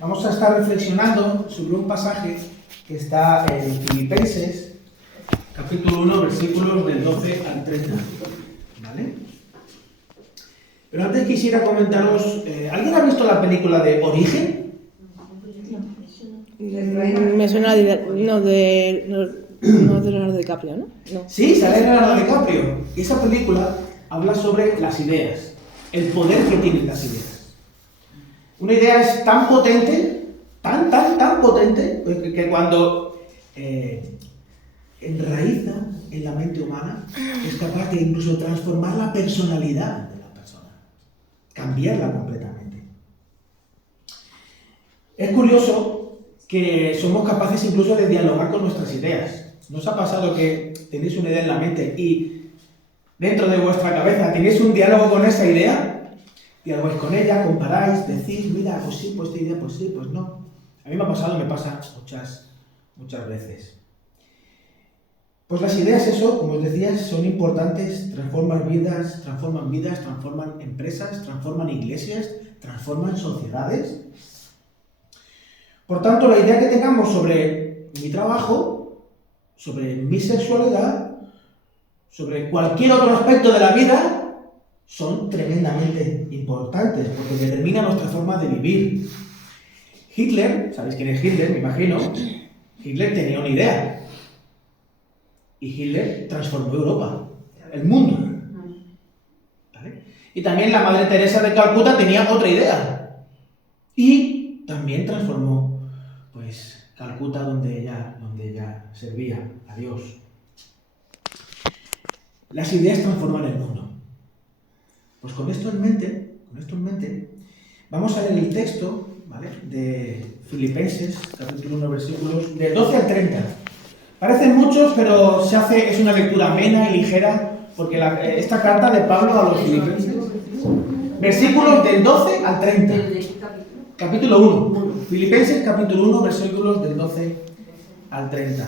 Vamos a estar reflexionando sobre un pasaje que está en Filipenses, capítulo 1, versículos del 12 al 30. ¿Vale? Pero antes quisiera comentaros, ¿alguien ha visto la película de Origen? Me suena de Leonardo DiCaprio, ¿no? No. Sí, sale Leonardo DiCaprio. Y esa película habla sobre las ideas, el poder que tienen las ideas. Una idea es tan potente, tan potente, que cuando enraiza en la mente humana, es capaz de incluso transformar la personalidad de la persona, cambiarla completamente. Es curioso que somos capaces incluso de dialogar con nuestras ideas. ¿No os ha pasado que tenéis una idea en la mente y dentro de vuestra cabeza tenéis un diálogo con esa idea? Dialogáis con ella, comparáis, decís, mira, pues sí, pues esta idea, pues sí, pues no. A mí me ha pasado, me pasa muchas veces. Pues las ideas, eso, como os decía, son importantes, transforman vidas, transforman empresas, transforman iglesias, transforman sociedades. Por tanto, la idea que tengamos sobre mi trabajo, sobre mi sexualidad, sobre cualquier otro aspecto de la vida, son tremendamente importantes porque determinan nuestra forma de vivir. Hitler, ¿sabéis quién es Hitler? Me imagino. Hitler tenía una idea. Y Hitler transformó Europa, el mundo. ¿Vale? Y también la Madre Teresa de Calcuta tenía otra idea. Y también transformó, pues, Calcuta donde ella servía a Dios. Las ideas transforman el mundo. Pues con esto en mente, vamos a leer el texto, ¿vale?, de Filipenses, capítulo 1, versículos del 12 al 30. Parecen muchos, pero es una lectura amena y ligera, porque esta carta de Pablo a los Filipenses, versículos del 12 al 30. Capítulo 1. Filipenses, capítulo 1, versículos del 12 al 30.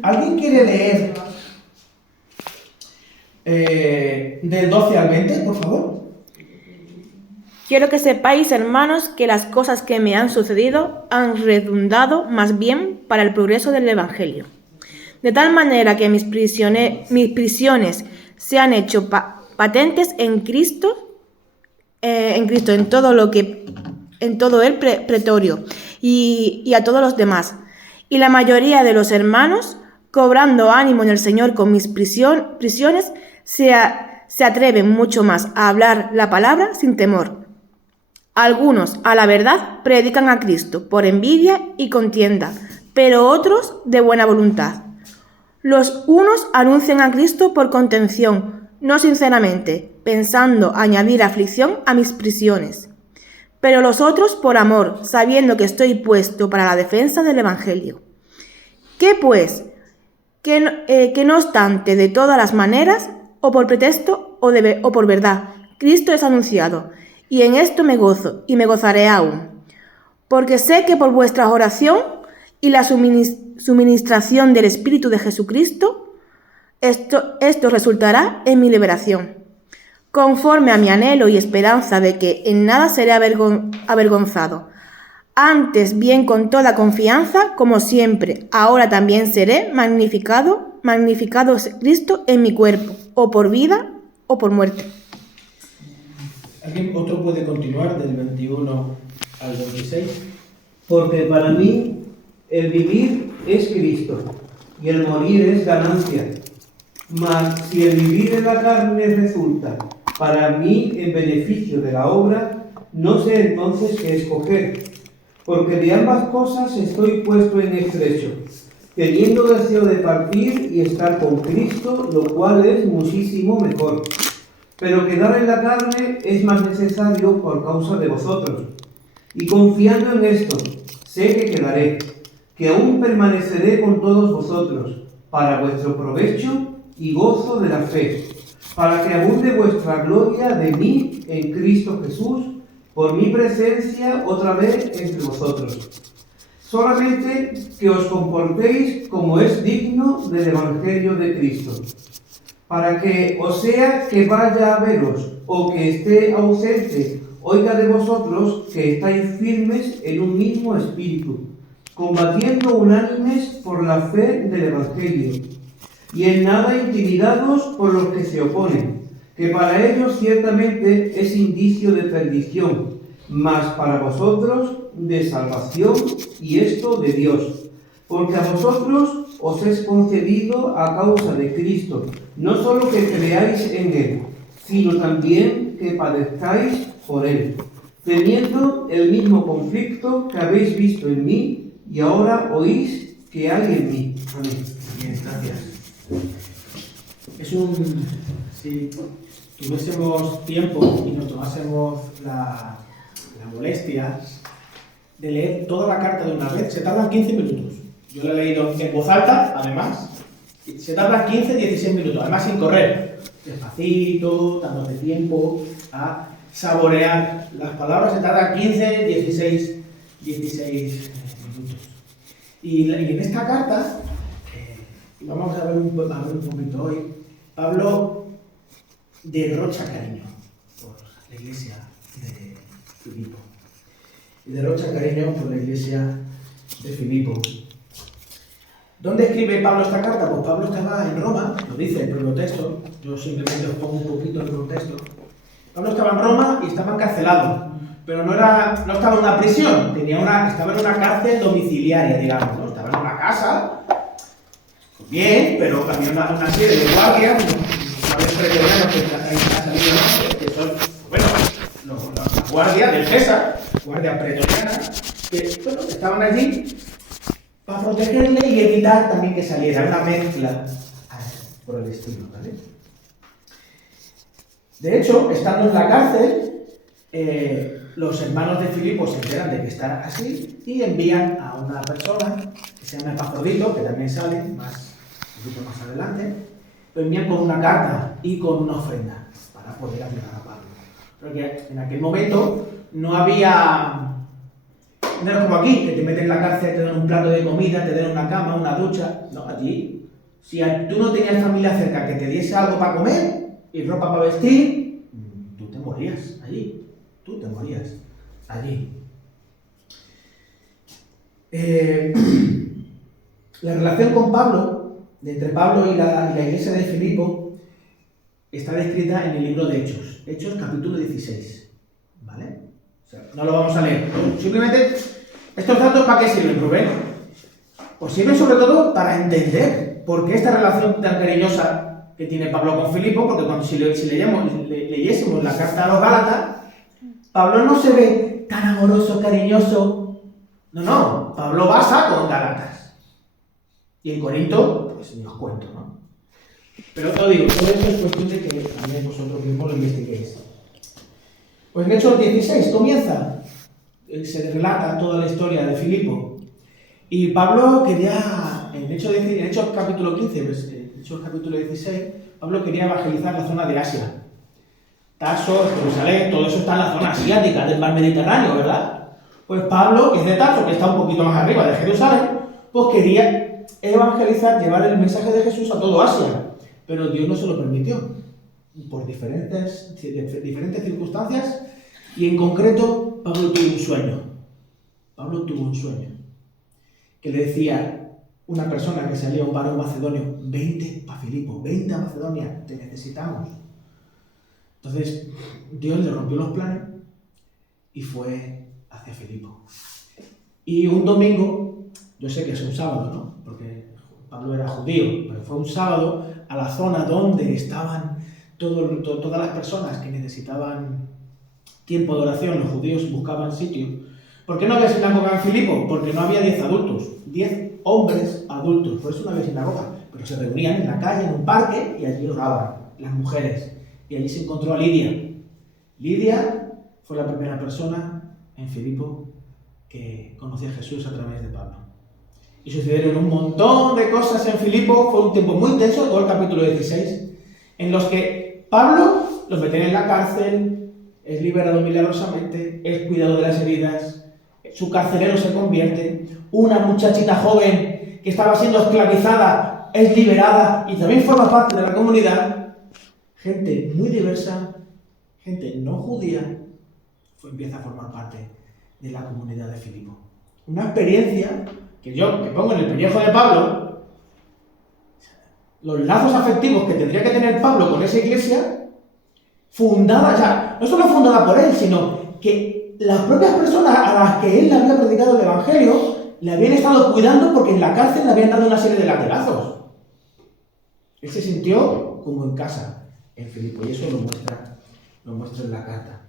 ¿Alguien quiere leer del 12 al 20, por favor? Quiero que sepáis, hermanos, que las cosas que me han sucedido han redundado más bien para el progreso del Evangelio. De tal manera que mis prisiones se han hecho patentes en Cristo, en todo el pretorio y a todos los demás. Y la mayoría de los hermanos, cobrando ánimo en el Señor con mis prisiones, se atreven mucho más a hablar la palabra sin temor. Algunos, a la verdad, predican a Cristo por envidia y contienda, pero otros de buena voluntad. Los unos anuncian a Cristo por contención, no sinceramente, pensando añadir aflicción a mis prisiones. Pero los otros por amor, sabiendo que estoy puesto para la defensa del Evangelio. ¿Qué pues? Que no obstante, de todas las maneras, o por pretexto o por verdad, Cristo es anunciado, y en esto me gozo, y me gozaré aún. Porque sé que por vuestra oración y la suministración del Espíritu de Jesucristo, esto resultará en mi liberación, conforme a mi anhelo y esperanza de que en nada seré avergonzado. Antes bien con toda confianza, como siempre, ahora también seré magnificado Cristo en mi cuerpo, o por vida o por muerte. ¿Alguien otro puede continuar del 21 al 26? Porque para mí el vivir es Cristo y el morir es ganancia. Mas si el vivir en la carne resulta para mí en beneficio de la obra, no sé entonces qué escoger. Porque de ambas cosas estoy puesto en estrecho, teniendo deseo de partir y estar con Cristo, lo cual es muchísimo mejor. Pero quedar en la carne es más necesario por causa de vosotros. Y confiando en esto, sé que quedaré, que aún permaneceré con todos vosotros, para vuestro provecho y gozo de la fe, para que abunde vuestra gloria de mí en Cristo Jesús, por mi presencia otra vez entre vosotros. Solamente que os comportéis como es digno del Evangelio de Cristo, para que, o sea que vaya a veros, o que esté ausente, oiga de vosotros que estáis firmes en un mismo espíritu, combatiendo unánimes por la fe del Evangelio, y en nada intimidados por los que se oponen, que para ellos ciertamente es indicio de perdición, mas para vosotros de salvación, y esto de Dios. Porque a vosotros os es concedido a causa de Cristo, no solo que creáis en Él, sino también que padezcáis por Él, teniendo el mismo conflicto que habéis visto en mí y ahora oís que hay en mí. Amén. Bien, gracias. Si tuviésemos tiempo y nos tomásemos la molestia de leer toda la carta de una vez, se tardan 15 minutos. Yo lo he leído en voz alta, además, y se tarda 15-16 minutos, además sin correr, despacito, dándote tiempo a saborear las palabras, se tarda 15-16 minutos. Y en esta carta, vamos a ver un poquito hoy, Pablo derrocha cariño por la iglesia de Filipo. Y derrocha cariño por la iglesia de Filipo. ¿Dónde escribe Pablo esta carta? Pues Pablo estaba en Roma, lo dice el propio texto, yo simplemente os pongo un poquito el contexto. Pablo estaba en Roma y estaba encarcelado, pero no estaba en una prisión, estaba en una cárcel domiciliaria, digamos, ¿no? Estaba en una casa, bien, pero había una serie de guardias, sabéis pretorianos que ha salido, ¿no? Que son, bueno, las guardias del César, guardias pretorianas, que, bueno, estaban allí para protegerle y evitar también que saliera, una mezcla por el estilo, ¿vale? De hecho, estando en la cárcel, los hermanos de Filipo se enteran de que está así y envían a una persona que se llama Epafrodito, que también sale un poquito más adelante, lo envían con una carta y con una ofrenda para poder ayudar a Pablo. Porque en aquel momento no había... No era como aquí, que te meten en la cárcel, te dan un plato de comida, te dan una cama, una ducha. No, allí, si tú no tenías familia cerca que te diese algo para comer y ropa para vestir, tú te morías allí. Tú te morías allí. La relación con Pablo, entre Pablo y la iglesia de Filipo, está descrita en el libro de Hechos. Hechos capítulo 16. ¿Vale? O sea, no lo vamos a leer. Simplemente, estos datos ¿para qué sirven, Rubén? Pues sirven sobre todo para entender por qué esta relación tan cariñosa que tiene Pablo con Filipo, porque cuando si leyésemos la carta a los Gálatas, Pablo no se ve tan amoroso, cariñoso. No, Pablo va a saco Gálatas. Y en Corinto, pues ni os cuento, ¿no? Pero os digo, todo esto es cuestión de que también vosotros mismos lo investiguéis. Pues en Hechos 16 comienza, se relata toda la historia de Filipo. Y Pablo quería, en Hechos capítulo 15, pues, Hechos capítulo 16, Pablo quería evangelizar la zona de Asia. Tarso, Jerusalén, todo eso está en la zona asiática del mar Mediterráneo, ¿verdad? Pues Pablo, que es de Tarso, que está un poquito más arriba de Jerusalén, pues quería evangelizar, llevar el mensaje de Jesús a todo Asia. Pero Dios no se lo permitió, por diferentes circunstancias, y en concreto Pablo tuvo un sueño. Pablo tuvo un sueño que le decía una persona que salía, un varón macedonio: vente para Filipo, vente a Macedonia, te necesitamos. Entonces Dios le rompió los planes y fue hacia Filipo. Y un domingo, yo sé que es un sábado, ¿no? Porque Pablo era judío, pero fue un sábado a la zona donde estaban todas las personas que necesitaban tiempo de oración. Los judíos buscaban sitio. ¿Por qué no había sinagoga en Filipo? Porque no había 10 adultos, 10 hombres adultos, por eso no había sinagoga. Pero se reunían en la calle, en un parque, y allí oraban las mujeres. Y allí se encontró a Lidia. Lidia fue la primera persona en Filipo que conoció a Jesús a través de Pablo. Y sucedieron un montón de cosas en Filipo. Fue un tiempo muy intenso, todo el capítulo 16, en los que Pablo los meten en la cárcel, es liberado milagrosamente, es cuidado de las heridas, su carcelero se convierte, una muchachita joven que estaba siendo esclavizada es liberada y también forma parte de la comunidad. Gente muy diversa, gente no judía, empieza a formar parte de la comunidad de Filipo. Una experiencia que yo me pongo en el pellejo de Pablo, los lazos afectivos que tendría que tener Pablo con esa iglesia, fundada ya, no solo fundada por él, sino que las propias personas a las que él le había predicado el Evangelio le habían estado cuidando porque en la cárcel le habían dado una serie de latigazos. Él se sintió como en casa en Filipo y eso lo muestra en la carta.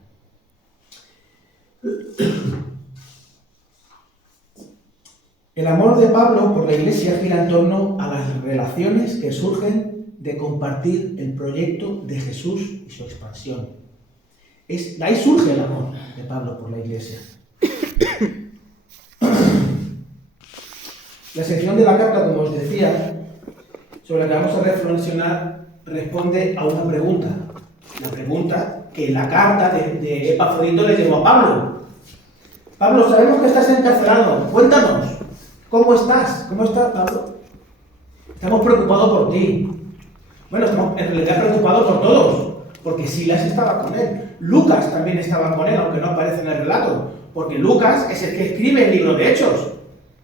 El amor de Pablo por la iglesia gira en torno a las relaciones que surgen de compartir el proyecto de Jesús y su expansión. De ahí surge el amor de Pablo por la iglesia. La sección de la carta, como os decía, sobre la que vamos a reflexionar, responde a una pregunta. La pregunta que la carta de Epafrodito le llevó a Pablo. Pablo, sabemos que estás encarcelado. Cuéntanos, ¿cómo estás? ¿Cómo estás, Pablo? Estamos preocupados por ti. Bueno, estamos en realidad preocupados por todos, porque Silas estaba con él. Lucas también estaba con él, aunque no aparece en el relato, porque Lucas es el que escribe el libro de Hechos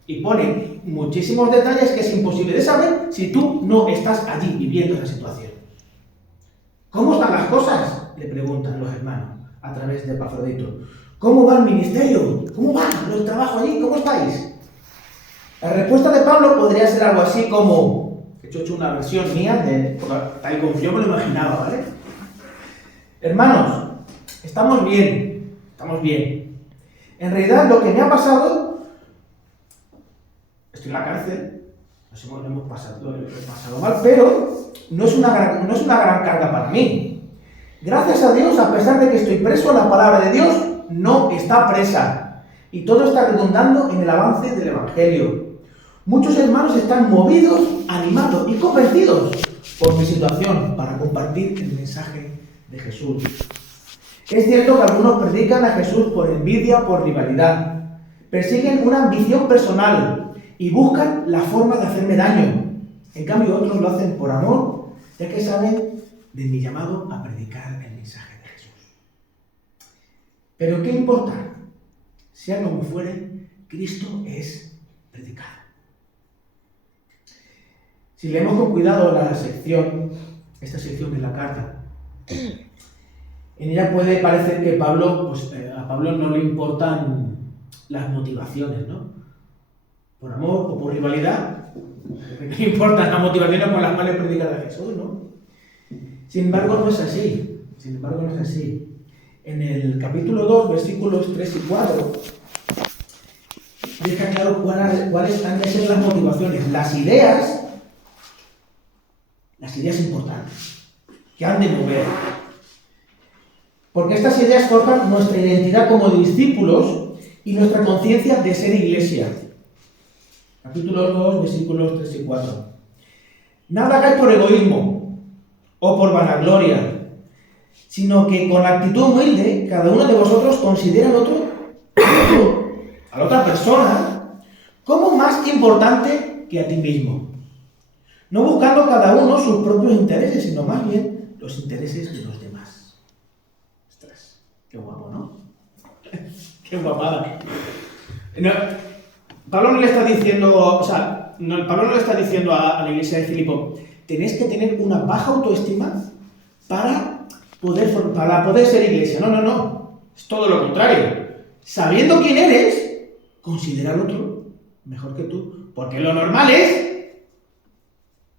y pone muchísimos detalles que es imposible de saber si tú no estás allí viviendo esa situación. ¿Cómo están las cosas?, le preguntan los hermanos a través de Epafrodito. ¿Cómo va el ministerio? ¿Cómo va el trabajo allí? ¿Cómo estáis? La respuesta de Pablo podría ser algo así como, he hecho una versión mía tal como yo me lo imaginaba, ¿vale? Hermanos, estamos bien. En realidad lo que me ha pasado, estoy en la cárcel, lo he pasado mal, pero no es una gran carga para mí. Gracias a Dios, a pesar de que estoy preso, la palabra de Dios no está presa. Y todo está redundando en el avance del Evangelio. Muchos hermanos están movidos, animados y convencidos por mi situación para compartir el mensaje de Jesús. Es cierto que algunos predican a Jesús por envidia, por rivalidad. Persiguen una ambición personal y buscan la forma de hacerme daño. En cambio, otros lo hacen por amor, ya que saben de mi llamado a predicar el mensaje de Jesús. Pero ¿qué importa? Sea como fuere, Cristo es predicado. Si leemos con cuidado esta sección de la carta, en ella puede parecer que a Pablo no le importan las motivaciones, ¿no? Por amor o por rivalidad, no le importan las motivaciones por las cuales predicar a Jesús, ¿no? Sin embargo, no es así. En el capítulo 2, versículos 3 y 4, deja claro cuáles han de ser las motivaciones, las ideas importantes que han de mover. Porque estas ideas forjan nuestra identidad como discípulos y nuestra conciencia de ser iglesia. Capítulo 2, versículos 3 y 4. Nada hagáis por egoísmo o por vanagloria, sino que con actitud humilde cada uno de vosotros considera a la otra persona como más importante que a ti mismo. No buscando cada uno sus propios intereses, sino más bien los intereses de los demás. Ostras, qué guapo, ¿no? Qué guapada. No, Pablo no le está diciendo, Pablo no le está diciendo a la iglesia de Filipo, tenéis que tener una baja autoestima para poder ser iglesia. No. Es todo lo contrario. Sabiendo quién eres, considera al otro mejor que tú. Porque lo normal es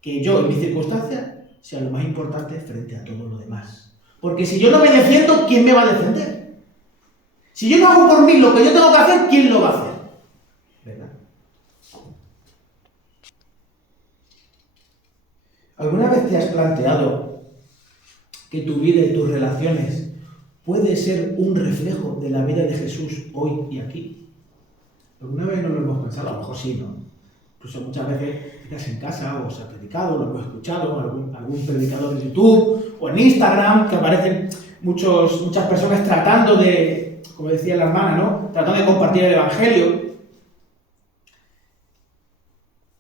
que yo, en mi circunstancia, sea lo más importante frente a todo lo demás. Porque si yo no me defiendo, ¿quién me va a defender? Si yo no hago por mí lo que yo tengo que hacer, ¿quién lo va a hacer? ¿Verdad? ¿Alguna vez te has planteado que tu vida y tus relaciones puede ser un reflejo de la vida de Jesús hoy y aquí? ¿Alguna vez no lo hemos pensado? A lo mejor sí, ¿no? Incluso muchas veces estás en casa o se ha predicado, lo hemos escuchado, algún predicador de YouTube o en Instagram, que aparecen muchas personas tratando de, como decía la hermana, ¿no? Tratando de compartir el Evangelio.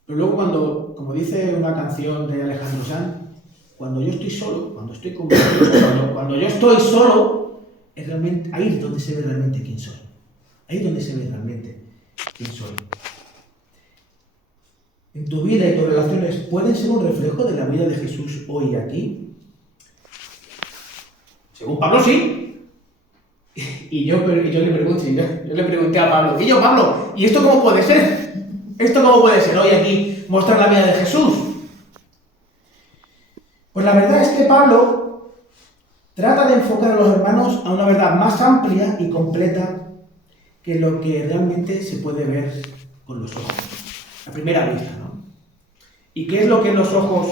Pero luego como dice una canción de Alejandro Sanz, cuando yo estoy solo, cuando estoy conmigo, cuando yo estoy solo, ahí es donde se ve realmente quién soy. Ahí es donde se ve realmente quién soy. En tu vida y tus relaciones pueden ser un reflejo de la vida de Jesús hoy aquí. Según Pablo, sí. Y yo le pregunté a Pablo, y yo, Pablo, ¿y esto cómo puede ser? ¿Esto cómo puede ser hoy aquí mostrar la vida de Jesús? Pues la verdad es que Pablo trata de enfocar a los hermanos a una verdad más amplia y completa que lo que realmente se puede ver con los ojos, a primera vista, ¿no? ¿Y qué es lo que los ojos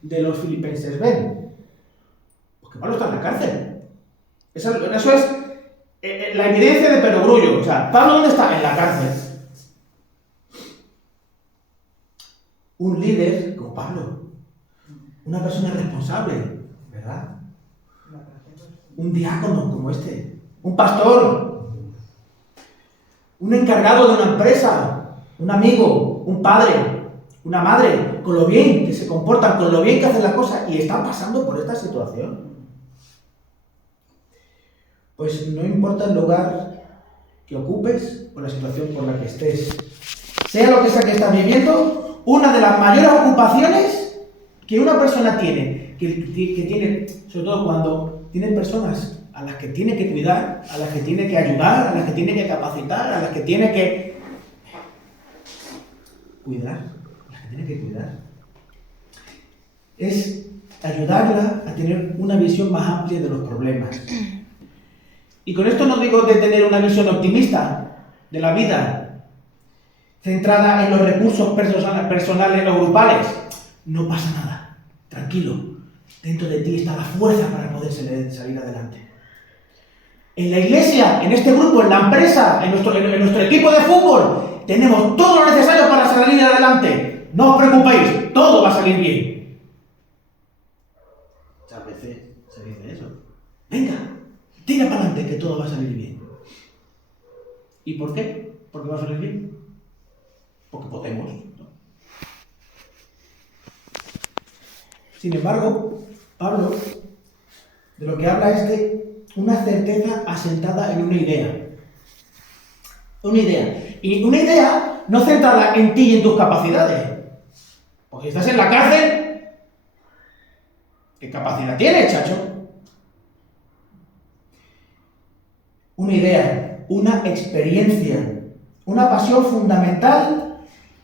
de los filipenses ven? Pues que Pablo está en la cárcel. Eso es la evidencia de perogrullo. O sea, ¿Pablo dónde está? En la cárcel. Un líder como Pablo, una persona responsable, ¿verdad? Un diácono como este, un pastor, un encargado de una empresa, un amigo, un padre, una madre, con lo bien que se comportan, con lo bien que hacen las cosas y están pasando por esta situación. Pues no importa el lugar que ocupes o la situación por la que estés, sea lo que sea que estás viviendo, una de las mayores ocupaciones que una persona tiene, que tiene, sobre todo cuando tiene personas a las que tiene que cuidar, a las que tiene que ayudar, a las que tiene que capacitar, a las que tiene que cuidar, es ayudarla a tener una visión más amplia de los problemas. Y con esto no digo de tener una visión optimista de la vida, centrada en los recursos personales o grupales. No pasa nada, tranquilo. Dentro de ti está la fuerza para poder salir adelante. En la iglesia, en este grupo, en la empresa, en nuestro equipo de fútbol, tenemos todo lo necesario para salir adelante. No os preocupéis, todo va a salir bien. Muchas veces se dice eso. Venga, tira para adelante que todo va a salir bien. ¿Y por qué? ¿Por qué va a salir bien? Porque podemos, ¿no? Sin embargo, Pablo de lo que habla es de una certeza asentada en una idea. Una idea. Y una idea no centrada en ti y en tus capacidades. Porque si estás en la cárcel, ¿qué capacidad tienes, chacho? Una idea, una experiencia, una pasión fundamental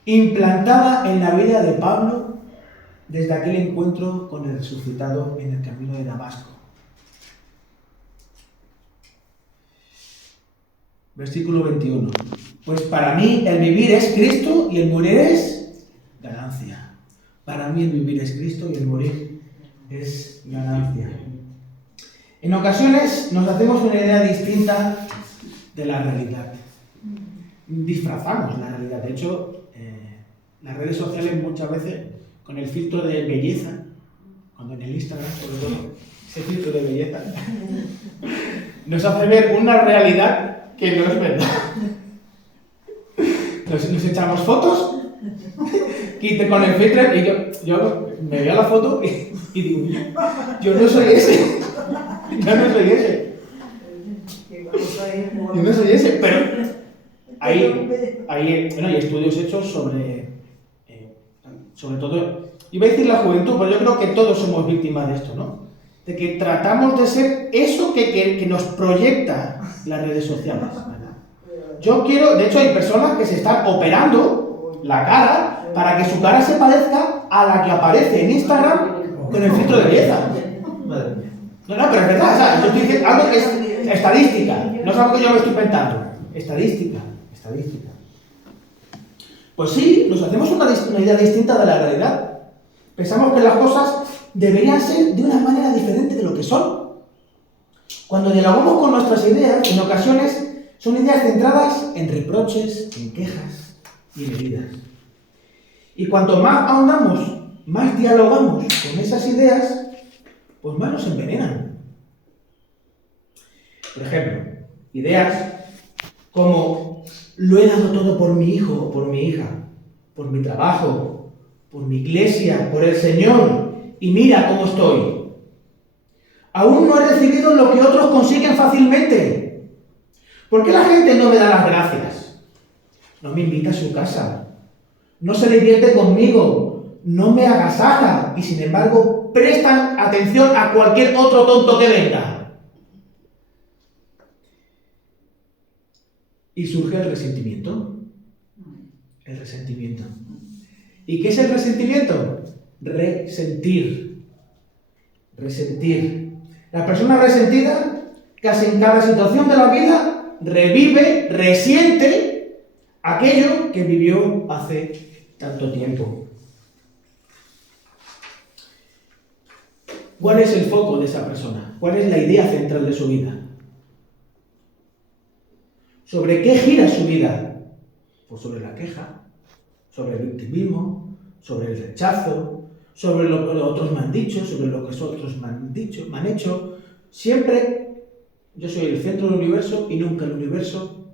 implantada en la vida de Pablo desde aquel encuentro con el resucitado en el camino de Damasco. Versículo 21. Pues para mí el vivir es Cristo y el morir es ganancia. Para mí el vivir es Cristo y el morir es ganancia. En ocasiones nos hacemos una idea distinta de la realidad. Disfrazamos la realidad. De hecho, las redes sociales muchas veces, con el filtro de belleza, cuando en el Instagram, sobre todo, ese filtro de belleza, nos hace ver una realidad que no es verdad. Nos echamos fotos y con el filtro, y yo me veo la foto y digo, yo no soy ese. Yo no soy ese. Yo no soy ese, pero hay estudios hechos sobre todo, iba a decir la juventud, pero yo creo que todos somos víctimas de esto, ¿no? De que tratamos de ser eso que nos proyecta las redes sociales, ¿verdad? De hecho hay personas que se están operando la cara para que su cara se parezca a la que aparece en Instagram con el filtro de belleza. No, pero es verdad, ¿sabes? Yo estoy diciendo algo que es estadística, no es algo que yo me estoy inventando. Estadística. Pues sí, nos hacemos una idea distinta de la realidad. Pensamos que las cosas deberían ser de una manera diferente de lo que son. Cuando dialogamos con nuestras ideas, en ocasiones son ideas centradas en reproches, en quejas y en heridas. Y cuanto más ahondamos, más dialogamos con esas ideas, pues más nos envenenan. Por ejemplo, ideas como lo he dado todo por mi hijo o por mi hija, por mi trabajo, por mi iglesia, por el Señor, y mira cómo estoy. Aún no he recibido lo que otros consiguen fácilmente. ¿Por qué la gente no me da las gracias? No me invita a su casa. No se divierte conmigo. No me agasaja. Y sin embargo, prestan atención a cualquier otro tonto que venga. Y surge el resentimiento. El resentimiento. ¿Y qué es el resentimiento? Resentir. Resentir. La persona resentida, casi en cada situación de la vida, revive, resiente aquello que vivió hace tanto tiempo. ¿Cuál es el foco de esa persona? ¿Cuál es la idea central de su vida? ¿Sobre qué gira su vida? Pues sobre la queja, sobre el victimismo, sobre el rechazo, sobre lo que otros me han dicho, sobre lo que otros me han hecho. Siempre yo soy el centro del universo y nunca el universo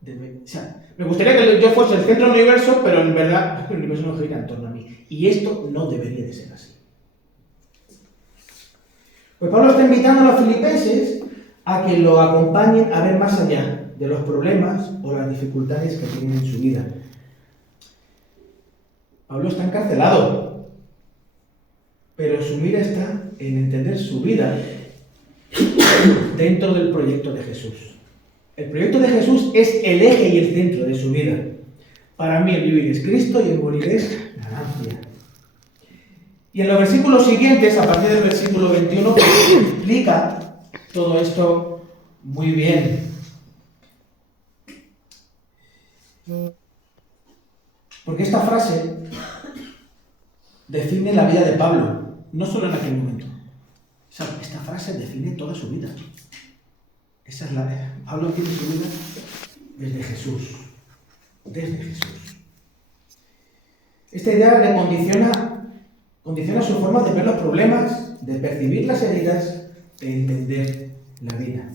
debe... O sea, me gustaría que yo fuese el centro del universo, pero en verdad el universo no gira en torno a mí. Y esto no debería de ser así. Pues Pablo está invitando a los filipenses a que lo acompañen a ver más allá de los problemas o las dificultades que tienen en su vida. Pablo está encarcelado, pero su mira está en entender su vida dentro del proyecto de Jesús. El proyecto de Jesús es el eje y el centro de su vida. Para mí el vivir es Cristo y el morir es ganancia. Y en los versículos siguientes, a partir del versículo 21, pues, explica todo esto muy bien. Porque esta frase define la vida de Pablo, no solo en aquel momento. Esta frase define toda su vida. Pablo entiende su vida desde Jesús. Desde Jesús. Esta idea le condiciona su forma de ver los problemas, de percibir las heridas, de entender la vida.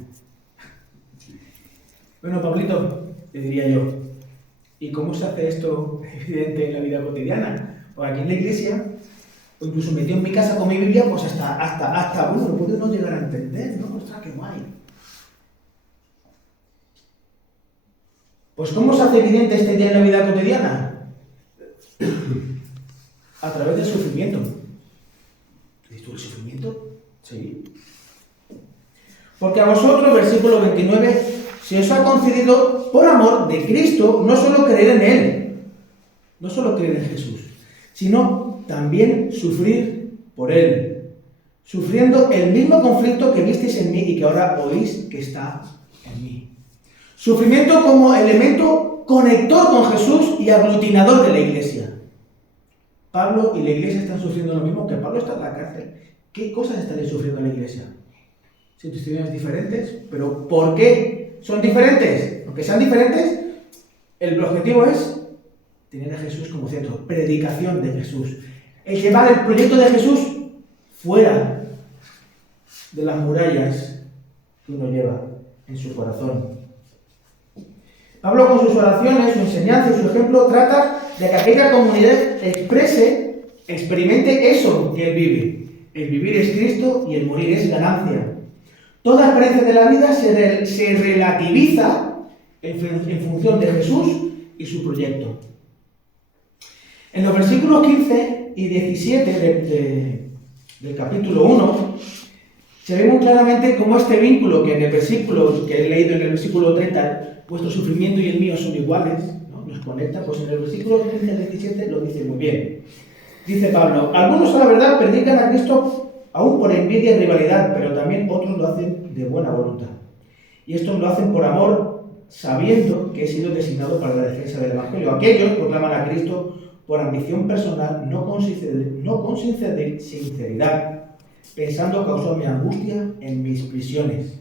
Bueno, Pablito, te diría yo, ¿y cómo se hace esto evidente en la vida cotidiana? Pues aquí en la iglesia, o incluso metido en mi casa con mi Biblia, pues hasta uno lo puede no llegar a entender, ¿no? ¡Ostras, qué guay! Pues ¿cómo se hace evidente este día en la vida cotidiana? A través del sufrimiento. ¿Dices tú el sufrimiento? Sí. Porque a vosotros, versículo 29, se os ha concedido por amor de Cristo no solo creer en Él, no solo creer en Jesús, sino también sufrir por Él, sufriendo el mismo conflicto que visteis en mí y que ahora oís que está en mí. Sufrimiento como elemento conector con Jesús y aglutinador de la iglesia. Pablo y la iglesia están sufriendo lo mismo, que Pablo está en la cárcel. ¿Qué cosas estaría sufriendo la iglesia? Situaciones diferentes, pero ¿por qué son diferentes? Aunque sean diferentes, el objetivo es tener a Jesús como centro, predicación de Jesús. El llevar el proyecto de Jesús fuera de las murallas que uno lleva en su corazón. Pablo, con sus oraciones, su enseñanza y su ejemplo, trata de que aquella comunidad experimente eso que él vive. El vivir es Cristo y el morir es ganancia. Toda experiencia de la vida se relativiza en función de Jesús y su proyecto. En los versículos 15 y 17 del capítulo 1, se ve muy claramente cómo este vínculo que en el versículo que he leído en el versículo 30, vuestro sufrimiento y el mío son iguales, ¿no? Nos conecta, pues en el versículo 15 al 17 lo dice muy bien. Dice Pablo, algunos a la verdad predican a Cristo aún por envidia y rivalidad, pero también otros lo hacen de buena voluntad. Y estos lo hacen por amor, sabiendo que he sido designado para la defensa del Evangelio. Aquellos proclaman a Cristo por ambición personal, no con sinceridad, pensando causar mi angustia en mis prisiones.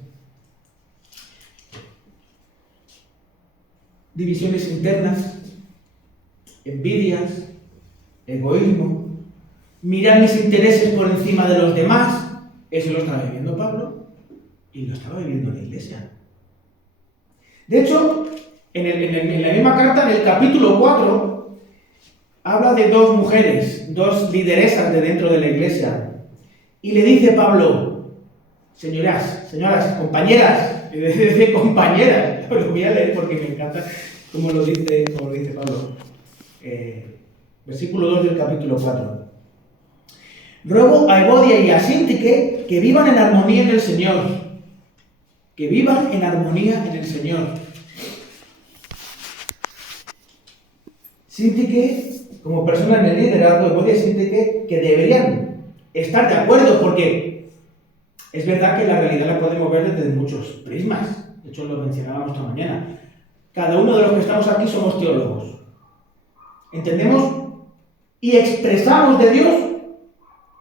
Divisiones internas, envidias, egoísmo, mirar mis intereses por encima de los demás. Eso lo estaba viviendo Pablo y lo estaba viviendo la iglesia. De hecho, en la misma carta, en el capítulo 4, habla de dos mujeres, dos lideresas de dentro de la iglesia. Y le dice Pablo, señoras, compañeras, compañeras, lo voy a leer porque me encanta como lo dice Pablo. Versículo 2 del capítulo 4. Ruego a Evodia y a Síntique que vivan en armonía en el Señor. Que vivan en armonía en el Señor. Síntique, como persona en el liderazgo, Evodia y Síntique, que deberían estar de acuerdo, porque es verdad que la realidad la podemos ver desde muchos prismas. De hecho, lo mencionábamos esta mañana. Cada uno de los que estamos aquí somos teólogos. Entendemos y expresamos de Dios,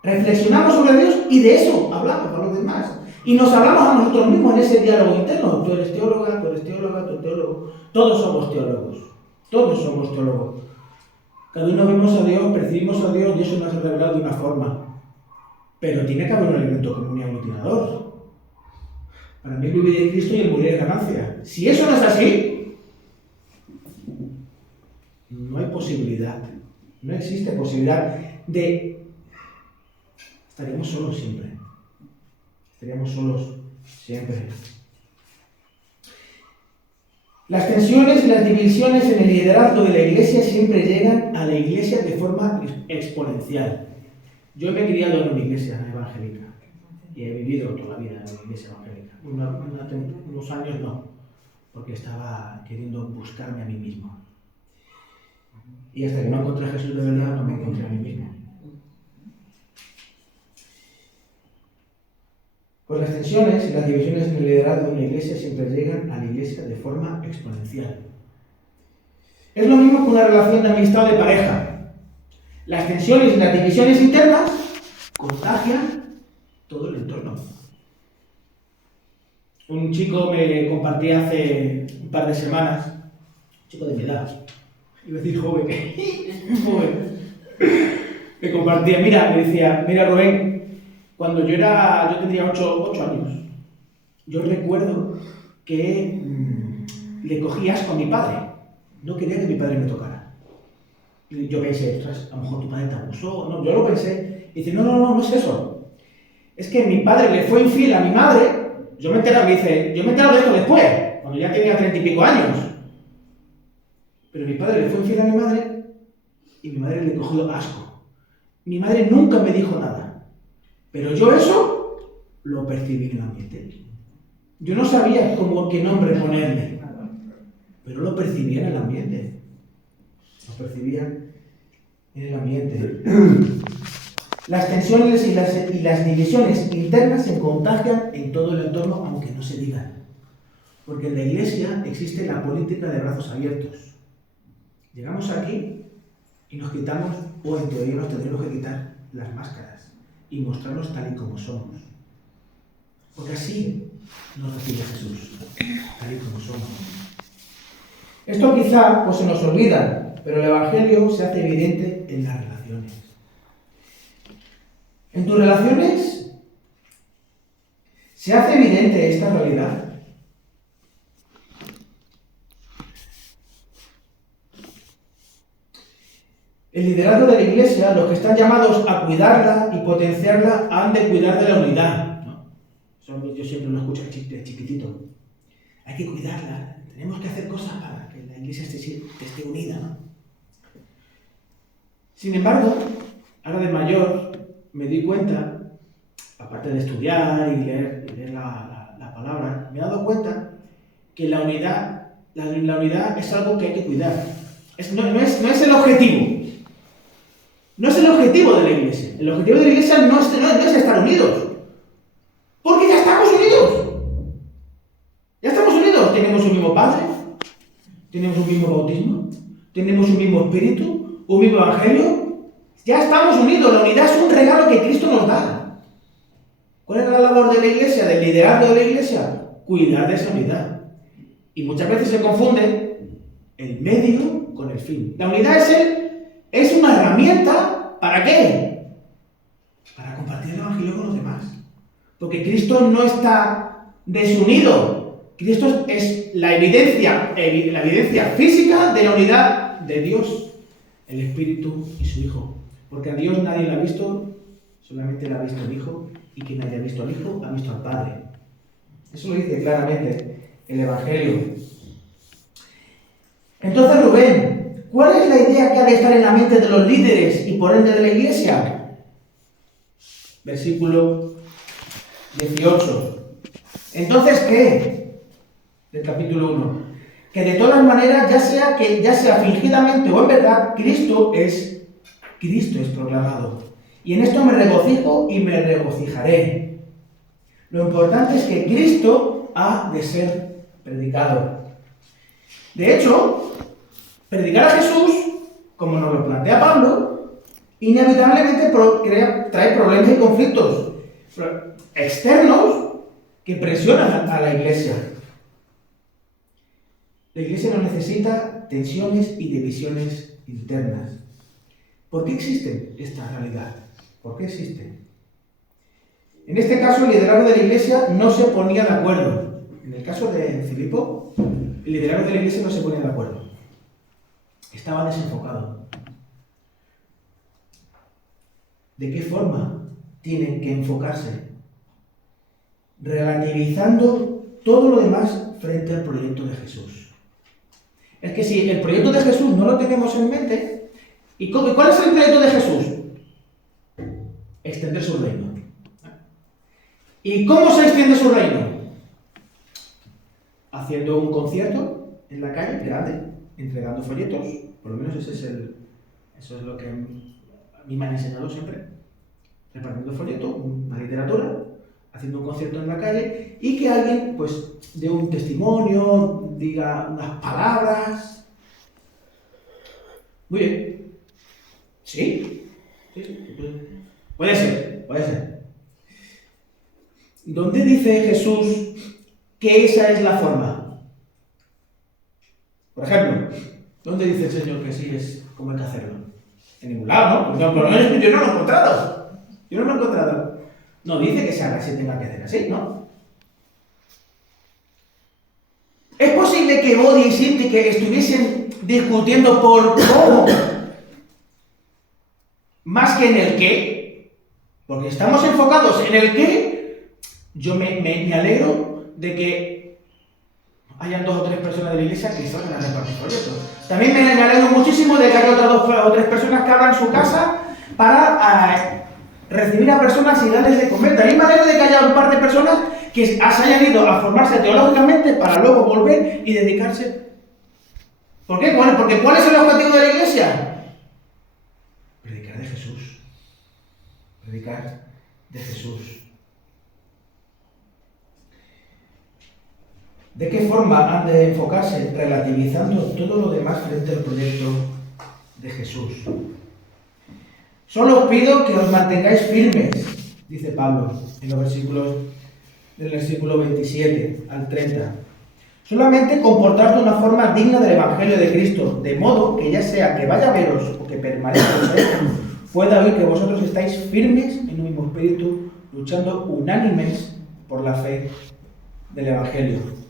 reflexionamos sobre Dios y de eso hablamos a los demás. Y nos hablamos a nosotros mismos en ese diálogo interno. Tú eres teóloga, tú eres teóloga, tú eres teólogo. Todos somos teólogos. Todos somos teólogos. Cada uno vemos a Dios, percibimos a Dios y eso nos ha revelado de una forma. Pero tiene que haber un elemento común y aglutinador. Para mí vivir en Cristo y el morir es ganancia. Si eso no es así, no hay posibilidad. No existe posibilidad de... Estaríamos solos siempre. Estaríamos solos siempre. Las tensiones y las divisiones en el liderazgo de la Iglesia siempre llegan a la Iglesia de forma exponencial. Yo me he criado en una iglesia evangélica y he vivido toda la vida en una iglesia evangélica. Unos años no, porque estaba queriendo buscarme a mí mismo. Y hasta que no encontré a Jesús de verdad, no me encontré a mí mismo. Pues las tensiones y las divisiones en el liderazgo de una iglesia siempre llegan a la iglesia de forma exponencial. Es lo mismo que una relación de amistad o de pareja. Las tensiones y las divisiones internas contagian todo el entorno. Un chico me compartía hace un par de semanas, un chico de mi edad, iba a decir joven, me compartía, me decía, mira Rubén, cuando yo tendría 8 años, yo recuerdo que le cogí asco a mi padre, no quería que mi padre me tocara. Y yo pensé, ostras, a lo mejor tu padre te abusó, no, yo lo pensé, y dice, no es eso, es que mi padre le fue infiel a mi madre. Yo me he enterado de esto después, cuando ya tenía 30 y pico años. Pero mi padre le fue infiel a mi madre y mi madre le cogió asco. Mi madre nunca me dijo nada, pero yo eso lo percibí en el ambiente. Yo no sabía qué nombre ponerle, pero lo percibía en el ambiente. Lo percibía en el ambiente. Las tensiones y las divisiones internas se contagian en todo el entorno, aunque no se digan. Porque en la iglesia existe la política de brazos abiertos. Llegamos aquí y nos quitamos, o en teoría nos tendremos que quitar las máscaras y mostrarnos tal y como somos. Porque así nos recibe Jesús, tal y como somos. Esto quizá se nos olvida, pero el Evangelio se hace evidente en las relaciones. ¿En tus relaciones se hace evidente esta realidad? El liderazgo de la iglesia, los que están llamados a cuidarla y potenciarla, han de cuidar de la unidad. ¿No? Eso yo siempre lo escucho de chiquitito. Hay que cuidarla, tenemos que hacer cosas para que la iglesia esté unida. ¿No? Sin embargo, ahora de mayor, me di cuenta, aparte de estudiar y leer la palabra, me he dado cuenta que la unidad es algo que hay que cuidar. No es el objetivo. No es el objetivo de la iglesia. El objetivo de la iglesia no es estar unidos. Porque ya estamos unidos. Ya estamos unidos. Tenemos un mismo Padre, tenemos un mismo bautismo, tenemos un mismo Espíritu, un mismo Evangelio. Ya estamos unidos, la unidad es un regalo que Cristo nos da. ¿Cuál es la labor de la iglesia, del liderazgo de la iglesia? Cuidar de esa unidad. Y muchas veces se confunde el medio con el fin. La unidad es una herramienta, ¿para qué? Para compartir el Evangelio con los demás. Porque Cristo no está desunido. Cristo es la evidencia física de la unidad de Dios, el Espíritu y su Hijo. Porque a Dios nadie lo ha visto, solamente lo ha visto el Hijo, y quien haya visto al Hijo ha visto al Padre. Eso lo dice claramente el Evangelio. Entonces, Rubén, ¿cuál es la idea que ha de estar en la mente de los líderes y por ende de la Iglesia? Versículo 18. Entonces, ¿qué? Del capítulo 1. Que de todas maneras, ya sea fingidamente o en verdad, Cristo es proclamado. Y en esto me regocijo y me regocijaré. Lo importante es que Cristo ha de ser predicado. De hecho, predicar a Jesús, como nos lo plantea Pablo, inevitablemente trae problemas y conflictos externos que presionan a la Iglesia. La Iglesia no necesita tensiones y divisiones internas. ¿Por qué existe esta realidad? ¿Por qué existe? En este caso, el liderazgo de la Iglesia no se ponía de acuerdo. En el caso de Filipo, el liderazgo de la Iglesia no se ponía de acuerdo. Estaba desenfocado. ¿De qué forma tienen que enfocarse? Relativizando todo lo demás frente al proyecto de Jesús. Es que si el proyecto de Jesús no lo tenemos en mente, ¿y cuál es el proyecto de Jesús? Extender su reino. ¿Y cómo se extiende su reino? Haciendo un concierto en la calle, grande, entregando folletos. Por lo menos eso es lo que a mí me han enseñado siempre. Repartiendo folletos, una literatura, haciendo un concierto en la calle y que alguien pues dé un testimonio, diga unas palabras. Muy bien. ¿Sí? Puede ser. ¿Dónde dice Jesús que esa es la forma? Por ejemplo, ¿dónde dice el Señor que sí es como hay que hacerlo? En ningún lado, ¿no? Yo no lo he encontrado. No dice que se haga así, tenga que hacer así, ¿no? ¿Es posible que Bodi y Sinti que estuviesen discutiendo por cómo más que en el qué? Porque estamos enfocados en el qué. Yo me alegro de que hayan 2 o 3 personas de la iglesia que salgan a repartir folletos. También me alegro muchísimo de que haya otras 2 o 3 personas que abran su casa para recibir a personas y darles de comer. También me alegro de que haya un par de personas que se hayan ido a formarse teológicamente para luego volver y dedicarse. ¿Por qué? Porque ¿cuál es el objetivo de la iglesia? Predicar de Jesús. Predicar de Jesús. ¿De qué forma han de enfocarse? Relativizando todo lo demás frente al proyecto de Jesús. Solo os pido que os mantengáis firmes, dice Pablo en los versículos del versículo 27 al 30. Solamente comportaos de una forma digna del Evangelio de Cristo, de modo que ya sea que vaya a veros o que permanezca en él, pueda oír que vosotros estáis firmes en un mismo espíritu, luchando unánimes por la fe del Evangelio.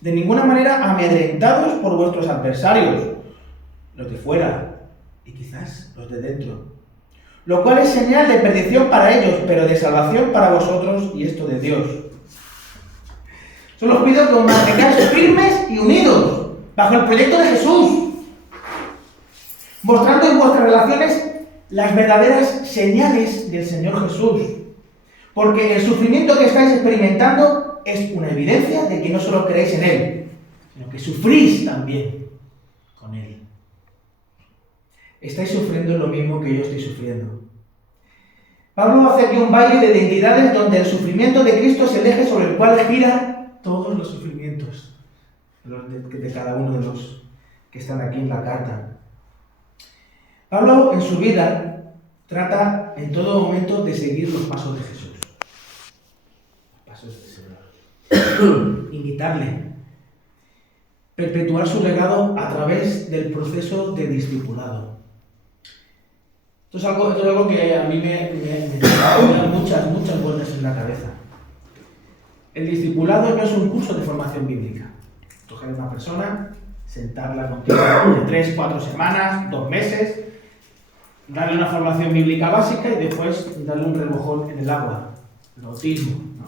De ninguna manera amedrentados por vuestros adversarios, los de fuera y quizás los de dentro, lo cual es señal de perdición para ellos, pero de salvación para vosotros, y esto de Dios. Solo os pido que os mantengáis firmes y unidos bajo el proyecto de Jesús, mostrando en vuestras relaciones las verdaderas señales del Señor Jesús, porque el sufrimiento que estáis experimentando es una evidencia de que no solo creéis en Él, sino que sufrís también con Él. Estáis sufriendo lo mismo que yo estoy sufriendo. Pablo hace aquí un baile de identidades donde el sufrimiento de Cristo es el eje sobre el cual gira todos los sufrimientos de cada uno de los que están aquí en la carta. Pablo en su vida trata en todo momento de seguir los pasos de Jesús. Los pasos del Señor. Imitarle. Perpetuar su legado a través del proceso de discipulado. Esto es algo que a mí me da muchas vueltas en la cabeza. El discipulado no es un curso de formación bíblica. Coger a una persona, sentarla contigo de 3, 4 semanas, 2 meses, darle una formación bíblica básica y después darle un remojón en el agua. el bautismo, ¿no?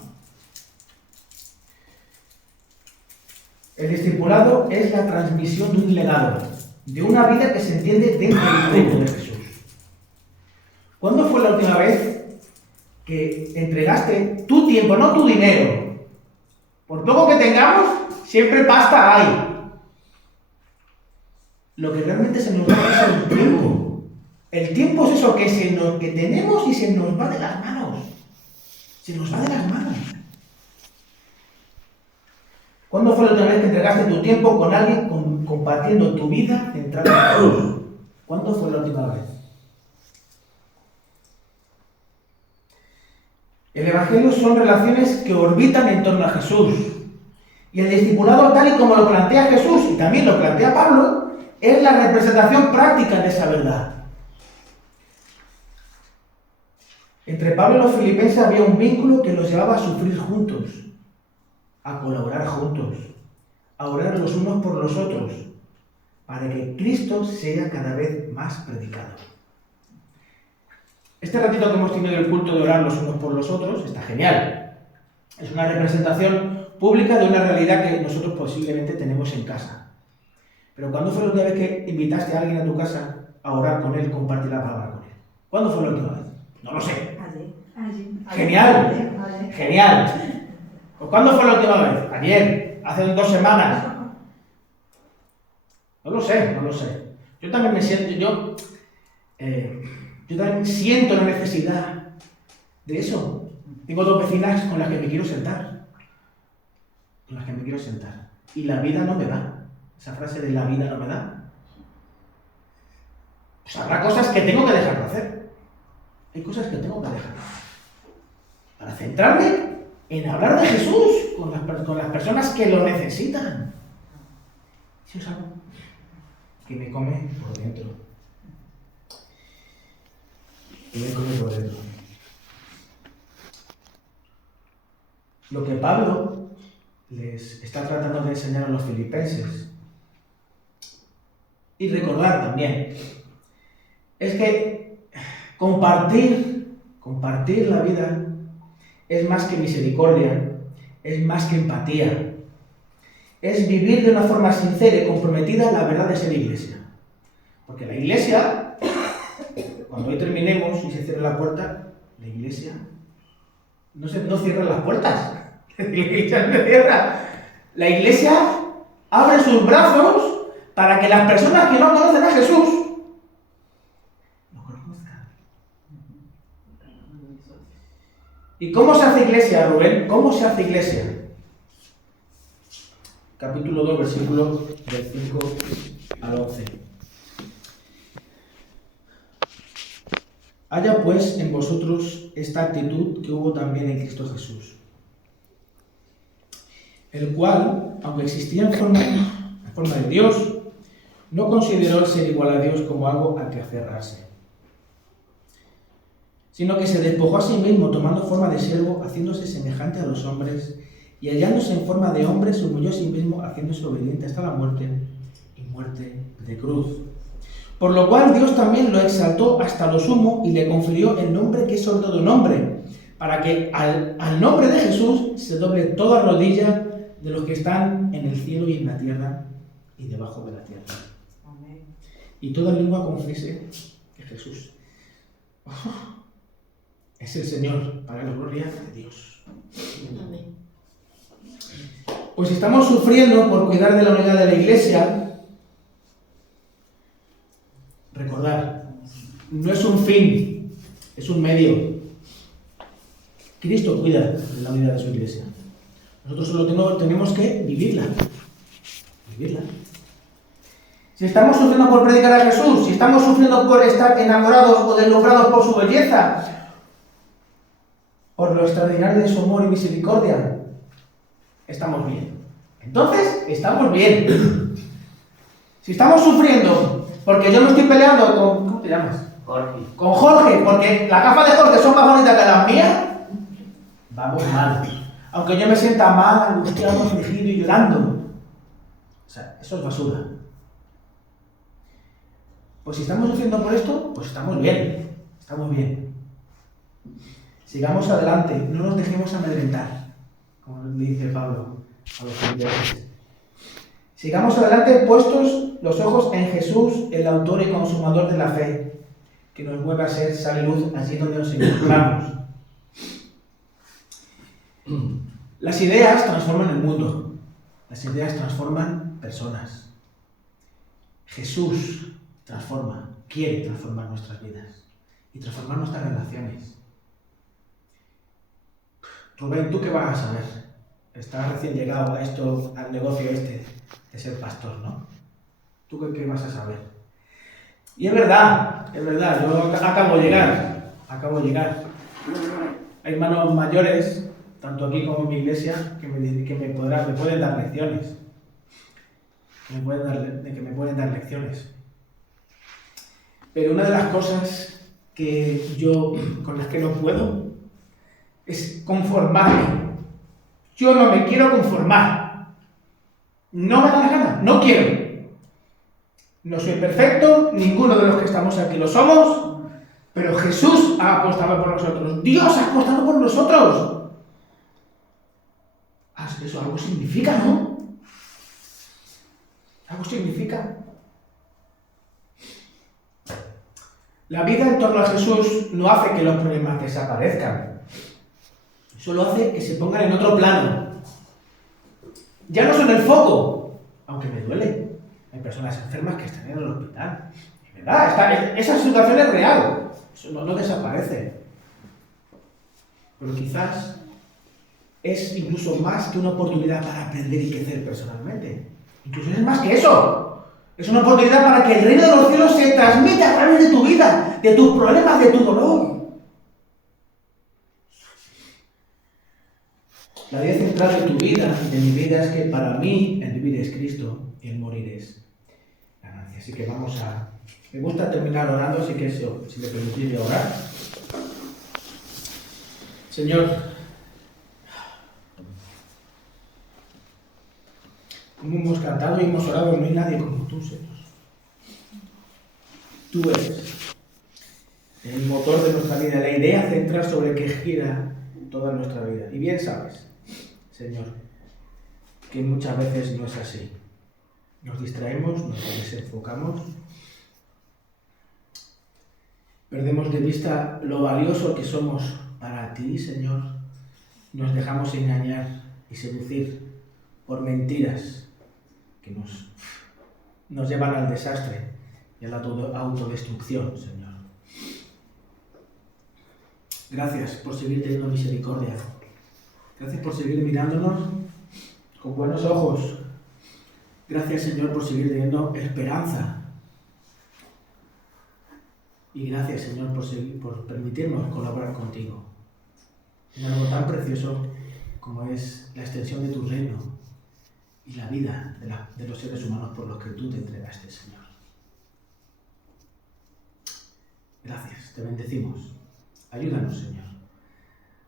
El discipulado es la transmisión de un legado, de una vida que se entiende dentro del cuerpo de Jesús. ¿Cuándo fue la última vez que entregaste tu tiempo, no tu dinero? Por poco que tengamos, siempre pasta hay. Lo que realmente se nos va es el tiempo. El tiempo es eso que tenemos y se nos va de las manos. Se nos va de las manos. ¿Cuándo fue la última vez que entregaste tu tiempo con alguien compartiendo tu vida centrada en Dios? ¿Cuándo fue la última vez? El Evangelio son relaciones que orbitan en torno a Jesús. Y el discipulado, tal y como lo plantea Jesús y también lo plantea Pablo, es la representación práctica de esa verdad. Entre Pablo y los filipenses había un vínculo que los llevaba a sufrir juntos, a colaborar juntos, a orar los unos por los otros, para que Cristo sea cada vez más predicado. Este ratito que hemos tenido el culto de orar los unos por los otros está genial. Es una representación pública de una realidad que nosotros posiblemente tenemos en casa. Pero ¿cuándo fue la última vez que invitaste a alguien a tu casa a orar con él, compartir la palabra con él? ¿Cuándo fue la última vez? No lo sé. Genial. Genial. ¿Pues cuándo fue la última vez? Ayer, hace 2 semanas. No lo sé. Yo también me siento, yo también siento la necesidad de eso. Tengo 2 vecinas con las que me quiero sentar. Y la vida no me da. Esa frase de la vida no me da. Pues habrá cosas que tengo que dejar de hacer. Hay cosas que tengo que dejar de hacer. Para centrarme en hablar de Jesús con las personas que lo necesitan. Eso es algo que me come por dentro. Lo que Pablo les está tratando de enseñar a los filipenses y recordar también es que compartir la vida es más que misericordia, es más que empatía, es vivir de una forma sincera y comprometida la verdad de ser iglesia. Porque la iglesia, cuando hoy terminemos y se cierre la puerta, la iglesia no cierra las puertas. La iglesia no cierra. La iglesia abre sus brazos para que las personas que no conocen a Jesús lo conozcan. ¿Y cómo se hace iglesia, Rubén? ¿Cómo se hace iglesia? Capítulo 2, versículos del 5 al 11. Haya pues en vosotros esta actitud que hubo también en Cristo Jesús, el cual, aunque existía en forma de Dios, no consideró el ser igual a Dios como algo a que aferrarse, sino que se despojó a sí mismo, tomando forma de siervo, haciéndose semejante a los hombres, y hallándose en forma de hombre, se humilló a sí mismo, haciéndose obediente hasta la muerte, y muerte de cruz. Por lo cual Dios también lo exaltó hasta lo sumo y le confirió el nombre que es sobre todo nombre, para que al nombre de Jesús se doble toda rodilla de los que están en el cielo y en la tierra y debajo de la tierra. Amén. Y toda lengua confiese que Jesús es el Señor, para la gloria de Dios. Amén. Pues si estamos sufriendo por cuidar de la unidad de la iglesia, recordar, no es un fin, es un medio. Cristo cuida de la unidad de su iglesia. Nosotros solo tenemos que vivirla. Si estamos sufriendo por predicar a Jesús, si estamos sufriendo por estar enamorados o deslumbrados por su belleza, por lo extraordinario de su amor y misericordia, estamos bien. Entonces, estamos bien. Si estamos sufriendo porque yo me estoy peleando con... ¿Cómo te llamas? Jorge. Con Jorge, porque las gafas de Jorge son más bonitas que las mías, vamos mal. Aunque yo me sienta mal, angustiado, afligido y llorando. O sea, eso es basura. Pues si estamos sufriendo por esto, pues estamos bien. Sigamos adelante, no nos dejemos amedrentar, como dice Pablo a los filipenses. Sigamos adelante puestos los ojos en Jesús, el autor y consumador de la fe, que nos vuelva a ser sal y luz allí donde nos encontramos. Las ideas transforman el mundo, las ideas transforman personas. Jesús quiere transformar nuestras vidas y transformar nuestras relaciones. Rubén, ¿tú qué vas a saber? Estás recién llegado a esto, al negocio este de ser pastor, ¿no? ¿Tú qué vas a saber? Y es verdad, yo acabo de llegar. Hay hermanos mayores, tanto aquí como en mi iglesia, que me pueden dar lecciones. Que me pueden dar lecciones. Pero una de las cosas con las que no puedo es conformarme. Yo no me quiero conformar. No me da la gana, no quiero. No soy perfecto, ninguno de los que estamos aquí lo somos, pero Jesús ha apostado por nosotros. Dios ha apostado por nosotros. Eso algo significa, ¿no? Algo significa. La vida en torno a Jesús no hace que los problemas desaparezcan. Solo hace que se pongan en otro plano. Ya no son el foco, aunque me duele. Hay personas enfermas que están en el hospital. Es verdad, esa situación es real. Eso no desaparece. Pero quizás es incluso más que una oportunidad para aprender y crecer personalmente. Incluso es más que eso. Es una oportunidad para que el reino de los cielos se transmita a través de tu vida, de tus problemas, de tu dolor. La idea central de tu vida y de mi vida es que para mí el vivir es Cristo y el morir es ganancia. Así que me gusta terminar orando, así que si me permitís orar. Señor, como hemos cantado y hemos orado, no hay nadie como tú, Señor. Tú eres el motor de nuestra vida, la idea central sobre que gira toda nuestra vida. Y bien sabes, Señor, que muchas veces no es así. Nos distraemos, nos desenfocamos, perdemos de vista lo valioso que somos para ti, Señor. Nos dejamos engañar y seducir por mentiras que nos llevan al desastre y a la autodestrucción, Señor. Gracias por seguir teniendo misericordia. Gracias por seguir mirándonos con buenos ojos. Gracias, Señor, por seguir teniendo esperanza. Y gracias, Señor, por permitirnos colaborar contigo en algo tan precioso como es la extensión de tu reino y la vida de los seres humanos por los que tú te entregaste, Señor. Gracias, te bendecimos. Ayúdanos, Señor,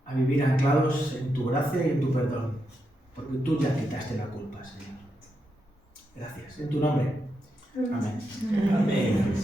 a vivir anclados en tu gracia y en tu perdón, porque tú ya quitaste la culpa, Señor. Gracias. En tu nombre. Amén. Amén.